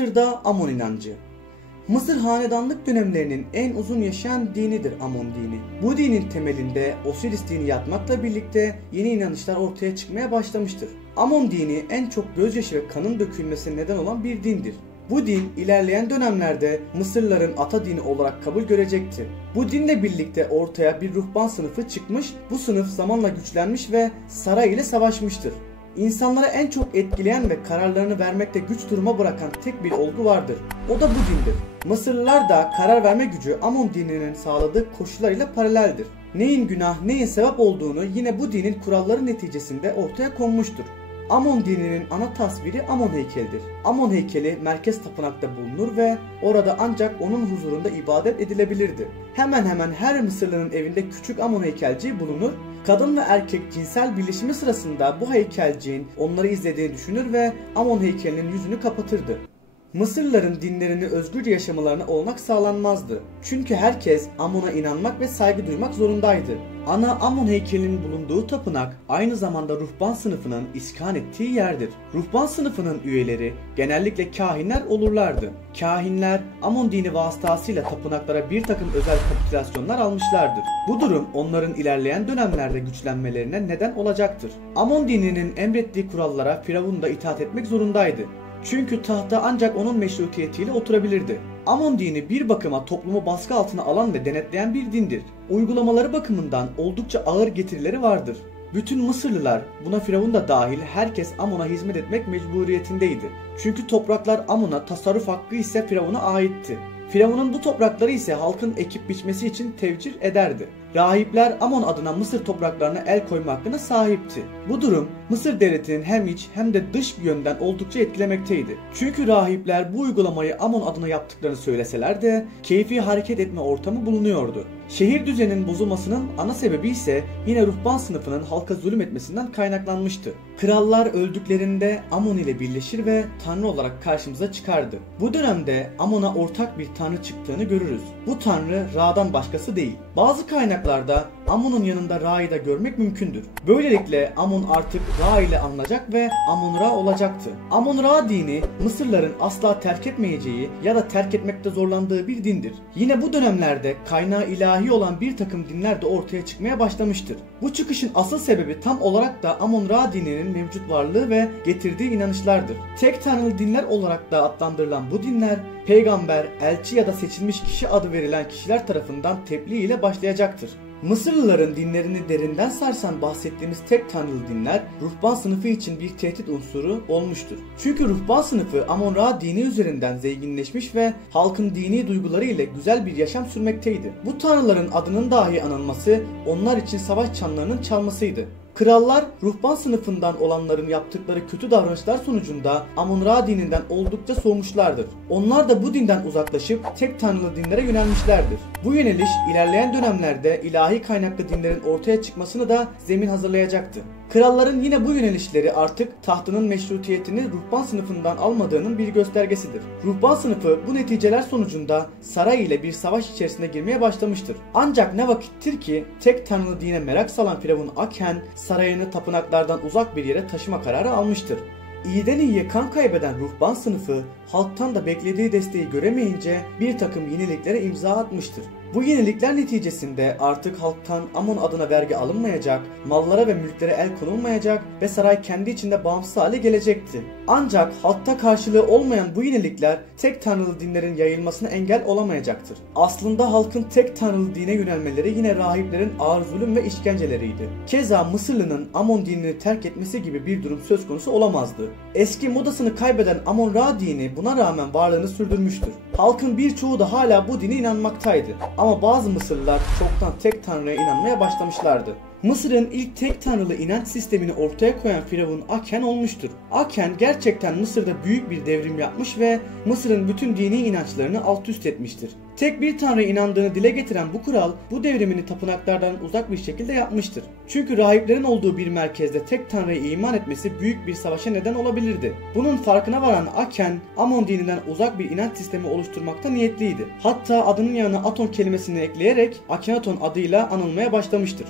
Mısır'da Amon inancı. Mısır hanedanlık dönemlerinin en uzun yaşayan dinidir Amon dini. Bu dinin temelinde Osiris dini yatmakla birlikte yeni inanışlar ortaya çıkmaya başlamıştır. Amon dini en çok gözyaşı ve kanın dökülmesine neden olan bir dindir. Bu din ilerleyen dönemlerde Mısırlıların ata dini olarak kabul görecektir. Bu dinle birlikte ortaya bir ruhban sınıfı çıkmış, bu sınıf zamanla güçlenmiş ve saray ile savaşmıştır. İnsanlara en çok etkileyen ve kararlarını vermekte güç duruma bırakan tek bir olgu vardır. O da bu dindir. Mısırlılar da karar verme gücü Amon dininin sağladığı koşullarıyla paraleldir. Neyin günah, neyin sevap olduğunu yine bu dinin kuralları neticesinde ortaya konmuştur. Amon dininin ana tasviri Amon heykelidir. Amon heykeli merkez tapınakta bulunur ve orada ancak onun huzurunda ibadet edilebilirdi. Hemen hemen her Mısırlı'nın evinde küçük Amon heykelciği bulunur. Kadın ve erkek cinsel birleşimi sırasında bu heykelciğin onları izlediğini düşünür ve Amon heykelinin yüzünü kapatırdı. Mısırlıların dinlerini özgürce yaşamalarına olanak sağlanmazdı. Çünkü herkes Amon'a inanmak ve saygı duymak zorundaydı. Ana Amon heykelinin bulunduğu tapınak aynı zamanda ruhban sınıfının iskan ettiği yerdir. Ruhban sınıfının üyeleri genellikle kahinler olurlardı. Kahinler Amon dini vasıtasıyla tapınaklara bir takım özel kapitülasyonlar almışlardır. Bu durum onların ilerleyen dönemlerde güçlenmelerine neden olacaktır. Amon dininin emrettiği kurallara Firavun da itaat etmek zorundaydı. Çünkü tahta ancak onun meşrutiyetiyle oturabilirdi. Amon dini bir bakıma toplumu baskı altına alan ve denetleyen bir dindir. Uygulamaları bakımından oldukça ağır getirileri vardır. Bütün Mısırlılar, buna Firavun da dahil herkes Amon'a hizmet etmek mecburiyetindeydi. Çünkü topraklar Amon'a, tasarruf hakkı ise Firavun'a aitti. Firavun'un bu toprakları ise halkın ekip biçmesi için tevcih ederdi. Rahipler Amon adına Mısır topraklarına el koyma hakkına sahipti. Bu durum Mısır devletinin hem iç hem de dış bir yönden oldukça etkilemekteydi. Çünkü rahipler bu uygulamayı Amon adına yaptıklarını söyleseler de keyfi hareket etme ortamı bulunuyordu. Şehir düzeninin bozulmasının ana sebebi ise yine ruhban sınıfının halka zulüm etmesinden kaynaklanmıştı. Krallar öldüklerinde Amon ile birleşir ve tanrı olarak karşımıza çıkardı. Bu dönemde Amon'a ortak bir tanrı çıktığını görürüz. Bu tanrı Ra'dan başkası değil. Bazı kaynaklarda Amon'un yanında Ra'yı da görmek mümkündür. Böylelikle Amon artık Ra ile anılacak ve Amon Ra olacaktı. Amon Ra dini Mısırların asla terk etmeyeceği ya da terk etmekte zorlandığı bir dindir. Yine bu dönemlerde kaynağı ilahi olan bir takım dinler de ortaya çıkmaya başlamıştır. Bu çıkışın asıl sebebi tam olarak da Amon Ra dininin mevcut varlığı ve getirdiği inanışlardır. Tek tanrılı dinler olarak da adlandırılan bu dinler peygamber, elçi ya da seçilmiş kişi adı verilen kişiler tarafından tebliğ ile başlayacaktır. Mısırlıların dinlerini derinden sarsan bahsettiğimiz tek tanrılı dinler ruhban sınıfı için bir tehdit unsuru olmuştur. Çünkü ruhban sınıfı Amon Ra dini üzerinden zenginleşmiş ve halkın dini duyguları ile güzel bir yaşam sürmekteydi. Bu tanrıların adının dahi anılması onlar için savaş çanlarının çalmasıydı. Krallar ruhban sınıfından olanların yaptıkları kötü davranışlar sonucunda Amon Ra dininden oldukça soğumuşlardır. Onlar da bu dinden uzaklaşıp tek tanrılı dinlere yönelmişlerdir. Bu yöneliş ilerleyen dönemlerde ilahi kaynaklı dinlerin ortaya çıkmasını da zemin hazırlayacaktı. Kralların yine bu yönelişleri artık tahtının meşrutiyetini ruhban sınıfından almadığının bir göstergesidir. Ruhban sınıfı bu neticeler sonucunda saray ile bir savaş içerisine girmeye başlamıştır. Ancak ne vakittir ki tek tanrılı dine merak salan Firavun Aken sarayını tapınaklardan uzak bir yere taşıma kararı almıştır. İyiden iyiye kan kaybeden ruhban sınıfı halktan da beklediği desteği göremeyince bir takım yeniliklere imza atmıştır. Bu yenilikler neticesinde artık halktan Amon adına vergi alınmayacak, mallara ve mülklere el konulmayacak ve saray kendi içinde bağımsız hale gelecekti. Ancak halkta karşılığı olmayan bu yenilikler tek tanrılı dinlerin yayılmasına engel olamayacaktır. Aslında halkın tek tanrılı dine yönelmeleri yine rahiplerin ağır zulüm ve işkenceleriydi. Keza Mısırlı'nın Amon dinini terk etmesi gibi bir durum söz konusu olamazdı. Eski modasını kaybeden Amon Ra dini buna rağmen varlığını sürdürmüştür. Halkın birçoğu da hala bu dine inanmaktaydı. Ama bazı Mısırlılar çoktan tek tanrıya inanmaya başlamışlardı. Mısır'ın ilk tek tanrılı inanç sistemini ortaya koyan Firavun Aken olmuştur. Aken gerçekten Mısır'da büyük bir devrim yapmış ve Mısır'ın bütün dini inançlarını alt üst etmiştir. Tek bir tanrıya inandığını dile getiren bu kral bu devrimini tapınaklardan uzak bir şekilde yapmıştır. Çünkü rahiplerin olduğu bir merkezde tek tanrıya iman etmesi büyük bir savaşa neden olabilirdi. Bunun farkına varan Aken, Amon dininden uzak bir inanç sistemi oluşturmakta niyetliydi. Hatta adının yanına Aton kelimesini ekleyerek Akhenaton adıyla anılmaya başlamıştır.